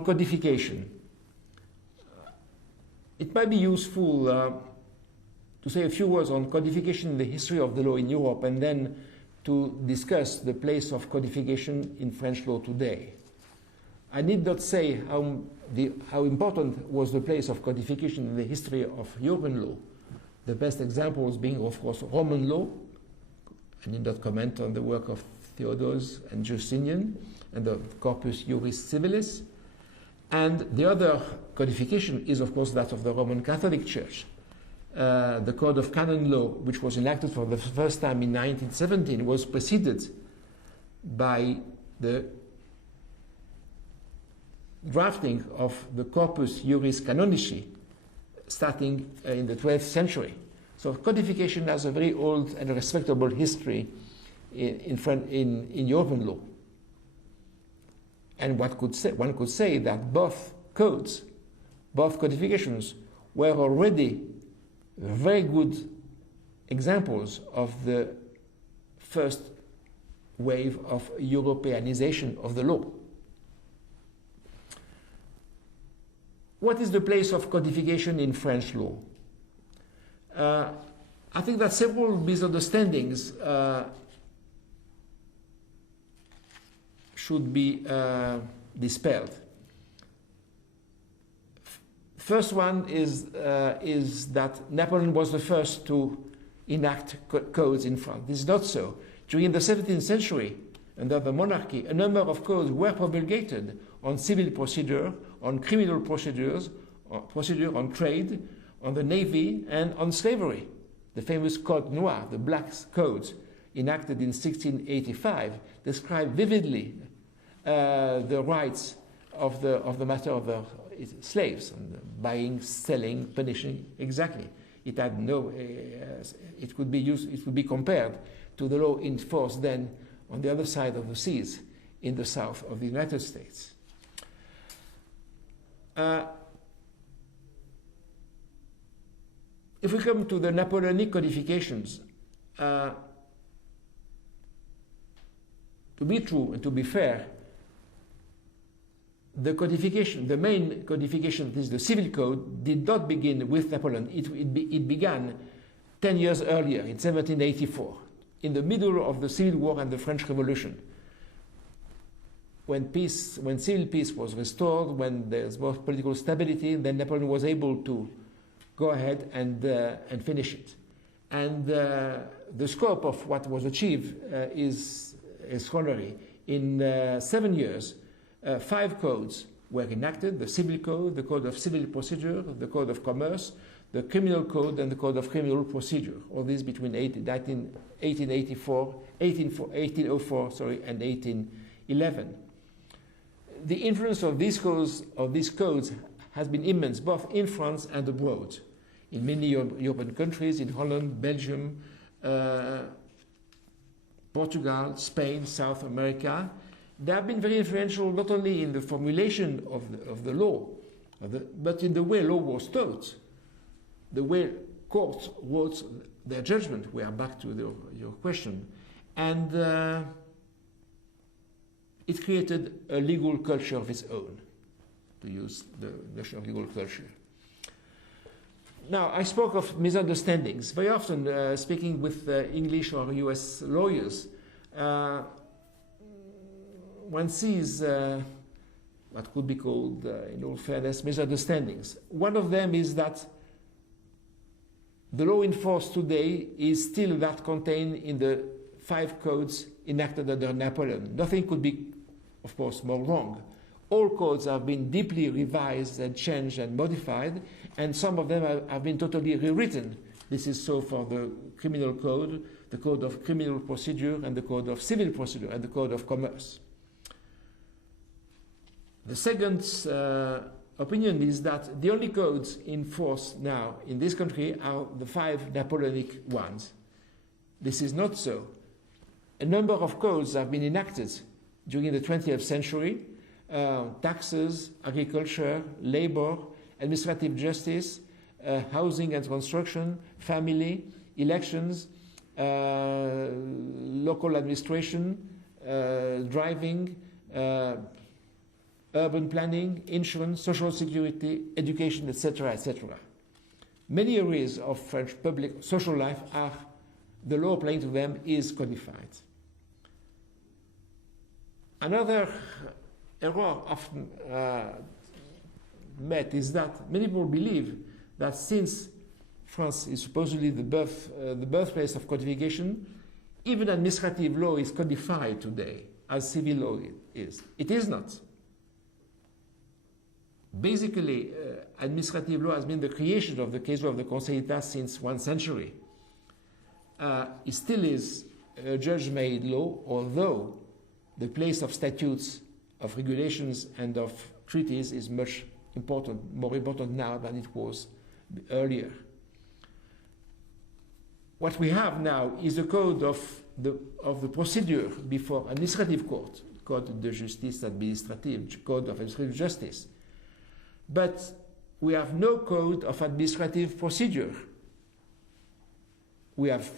Codification. It might be useful to say a few words on codification in the history of the law in Europe, and then to discuss the place of codification in French law today. I need not say how important was the place of codification in the history of European law. The best examples being, of course, Roman law. I need not comment on the work of Theodose and Justinian and the Corpus Juris Civilis. And the other codification is, of course, that of the Roman Catholic Church. The Code of Canon Law, which was enacted for the first time in 1917, was preceded by the drafting of the Corpus Juris Canonici, starting in the 12th century. So codification has a very old and respectable history in European law. And one could say that both codes, both codifications, were already very good examples of the first wave of Europeanization of the law. What is the place of codification in French law? I think that several misunderstandings should be dispelled. First one is that Napoleon was the first to enact codes in France. This is not so. During the 17th century, under the monarchy, a number of codes were promulgated on civil procedure, on criminal procedures, procedure on trade, on the navy, and on slavery. The famous Code Noir, the Black Codes, enacted in 1685, describe vividly the rights of the matter of the slaves, and buying, selling, punishing. Exactly, it had no. It could be used. It would be compared to the law in force then on the other side of the seas, in the south of the United States. If we come to the Napoleonic codifications, to be true and to be fair, the codification, the main codification, this is the Civil Code, did not begin with Napoleon. It began 10 years earlier, in 1784, in the middle of the Civil War and the French Revolution. When civil peace was restored, when there's more political stability, then Napoleon was able to go ahead and finish it. And the scope of what was achieved is extraordinary. In 7 years, 5 codes were enacted: the Civil Code, the Code of Civil Procedure, the Code of Commerce, the Criminal Code, and the Code of Criminal Procedure. All these between 1804 and 1811. The influence of these codes has been immense, both in France and abroad, in many European countries, in Holland, Belgium, Portugal, Spain, South America. They have been very influential not only in the formulation of the law, but in the way law was taught, the way courts wrote their judgment. We are back to your question. And it created a legal culture of its own, to use the notion of legal culture. Now, I spoke of misunderstandings. Very often, speaking with English or US lawyers, one sees what could be called, in all fairness, misunderstandings. One of them is that the law in force today is still that contained in the 5 codes enacted under Napoleon. Nothing could be, of course, more wrong. All codes have been deeply revised and changed and modified, and some of them have been totally rewritten. This is so for the Criminal Code, the Code of Criminal Procedure, and the Code of Civil Procedure, and the Code of Commerce. The second opinion is that the only codes in force now in this country are the 5 Napoleonic ones. This is not so. A number of codes have been enacted during the 20th century: taxes, agriculture, labor, administrative justice, housing and construction, family, elections, local administration, driving, urban planning, insurance, social security, education, etc., etc. Many areas of French public social life are, the law applying to them is codified. Another error often met is that many people believe that since France is supposedly the birthplace of codification, even administrative law is codified today as civil law is. It is not. Basically, administrative law has been the creation of the case law of the Conseil d'État since 1 century. It still is a judge-made law, although the place of statutes, of regulations, and of treaties is much more important now than it was earlier. What we have now is a code of the procedure before administrative court, Code de justice administrative, Code of administrative justice. But we have no code of administrative procedure. We have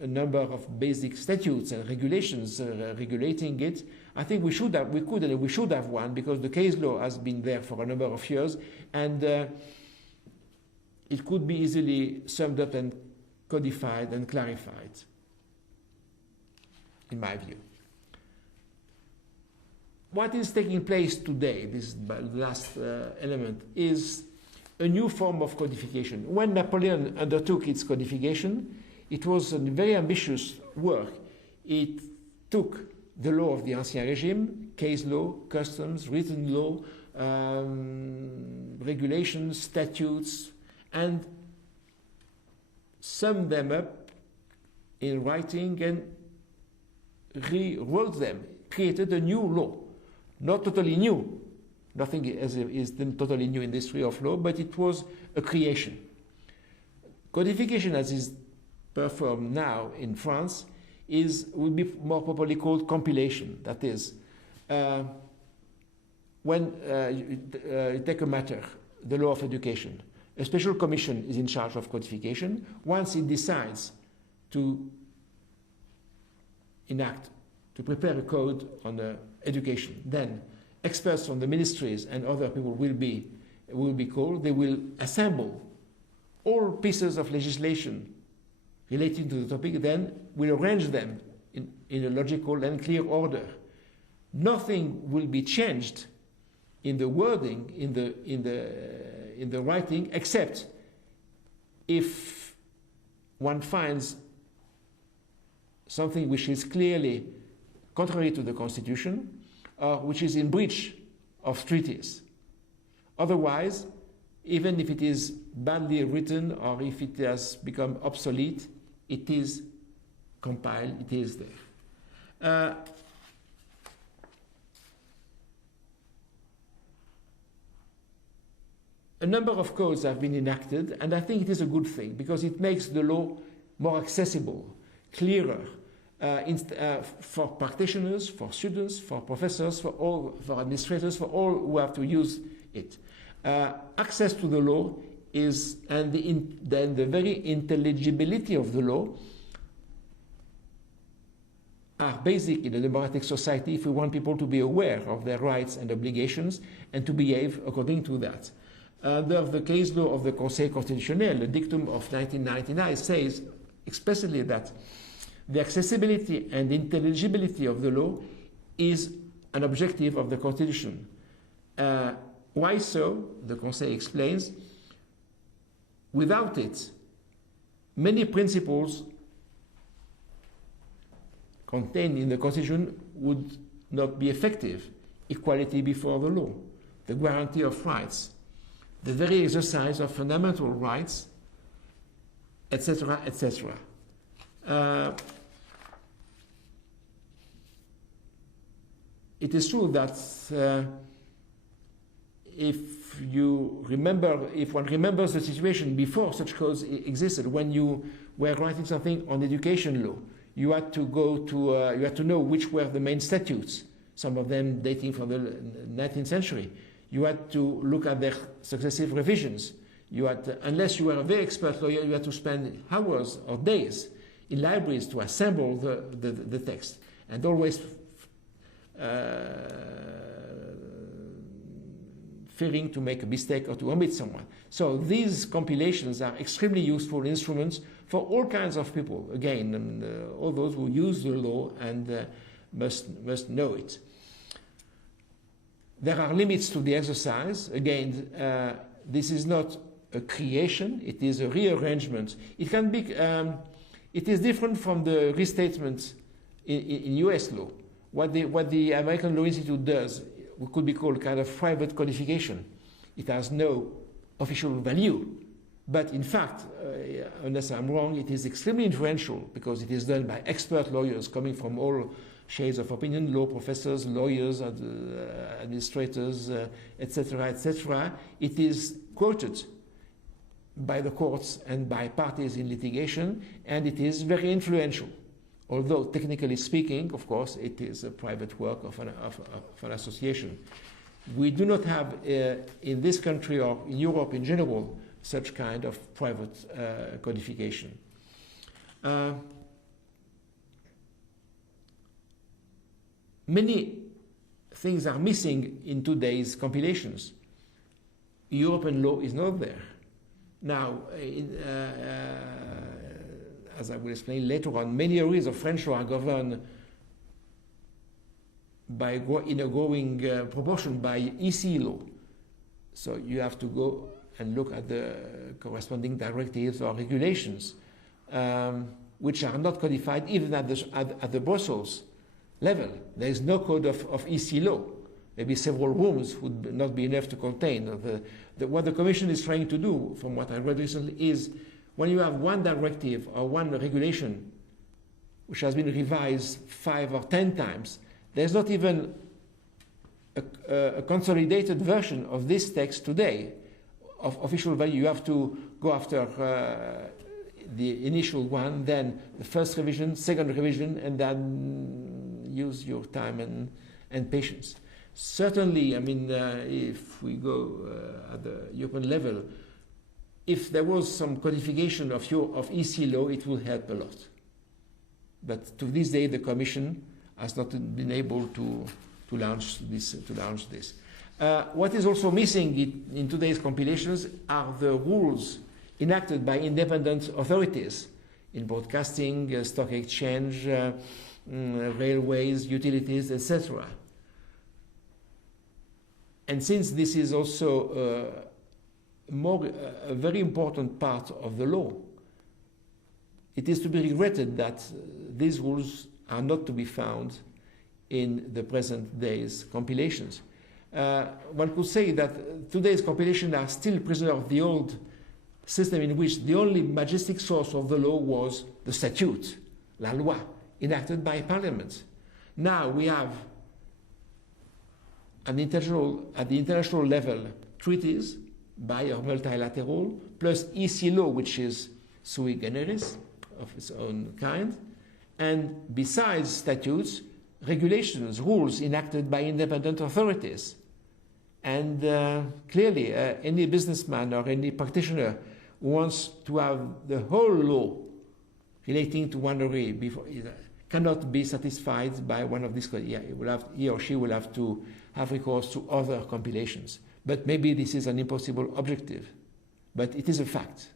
a number of basic statutes and regulations regulating it. I think we should have one, because the case law has been there for a number of years, and it could be easily summed up and codified and clarified, in my view. What is taking place today, this is the last element, is a new form of codification. When Napoleon undertook its codification, it was a very ambitious work. It took the law of the Ancien Régime, case law, customs, written law, regulations, statutes, and summed them up in writing and rewrote them, created a new law. Not totally new. Nothing is totally new in the history of law, but it was a creation. Codification, as is performed now in France, would be more properly called compilation. That is, when you take a matter, the law of education, a special commission is in charge of codification. Once it decides to enact, to prepare a code on education, then experts from the ministries and other people will be called. They will assemble all pieces of legislation relating to the topic, then will arrange them in a logical and clear order. Nothing will be changed in the wording, in the writing, except if one finds something which is clearly contrary to the Constitution, or which is in breach of treaties. Otherwise, even if it is badly written or if it has become obsolete, it is compiled, it is there. A number of codes have been enacted, and I think it is a good thing because it makes the law more accessible, clearer, for practitioners, for students, for professors, for administrators, for all who have to use it. Access to the law is, and then the very intelligibility of the law are basic in a democratic society if we want people to be aware of their rights and obligations and to behave according to that. Under the case law of the Conseil Constitutionnel, the dictum of 1999 says explicitly that the accessibility and intelligibility of the law is an objective of the Constitution. Why so? The Conseil explains. Without it, many principles contained in the Constitution would not be effective. Equality before the law, the guarantee of rights, the very exercise of fundamental rights, etc., etc. It is true that if one remembers the situation before such codes existed, when you were writing something on education law, you had to you had to know which were the main statutes, some of them dating from the 19th century. You had to look at their successive revisions. You had to, unless you were a very expert lawyer, you had to spend hours or days in libraries to assemble the text, and always fearing to make a mistake or to omit someone. So these compilations are extremely useful instruments for all kinds of people, again, and all those who use the law and must know it. There are limits to the exercise. Again, this is not a creation, it is a rearrangement. It can be, it is different from the restatement in US law. What the American Law Institute does could be called kind of private codification. It has no official value, but in fact, unless I'm wrong, it is extremely influential because it is done by expert lawyers coming from all shades of opinion, law professors, lawyers, administrators, etc., etc. It is quoted by the courts and by parties in litigation, and it is very influential. Although technically speaking, of course, it is a private work of an association. We do not have in this country or in Europe in general such kind of private codification. Many things are missing in today's compilations. European law is not there. Now, as I will explain later on, many areas of French law are governed by, in a growing proportion by EC law. So you have to go and look at the corresponding directives or regulations, which are not codified even at the Brussels level. There is no code of EC law. Maybe several rooms would not be enough to contain. What the Commission is trying to do, from what I read recently, is when you have one directive or one regulation which has been revised 5 or 10 times, there's not even a consolidated version of this text today of official value. You have to go after the initial one, then the first revision, second revision, and then use your time and patience. Certainly, I mean, if we go at the European level, if there was some codification of EC law, it would help a lot. But to this day, the Commission has not been able to launch this. What is also missing in today's compilations are the rules enacted by independent authorities in broadcasting, stock exchange, railways, utilities, etc. And since this is also a very important part of the law, it is to be regretted that these rules are not to be found in the present day's compilations. One could say that today's compilations are still prisoners of the old system in which the only majestic source of the law was the statute, la loi, enacted by Parliament. Now we have at the international level treaties bi or multilateral, plus EC law, which is sui generis, of its own kind, and besides statutes, regulations, rules enacted by independent authorities. And clearly, any businessman or any practitioner who wants to have the whole law relating to one area cannot be satisfied by one of these. He or she will have to have recourse to other compilations. But maybe this is an impossible objective. But it is a fact.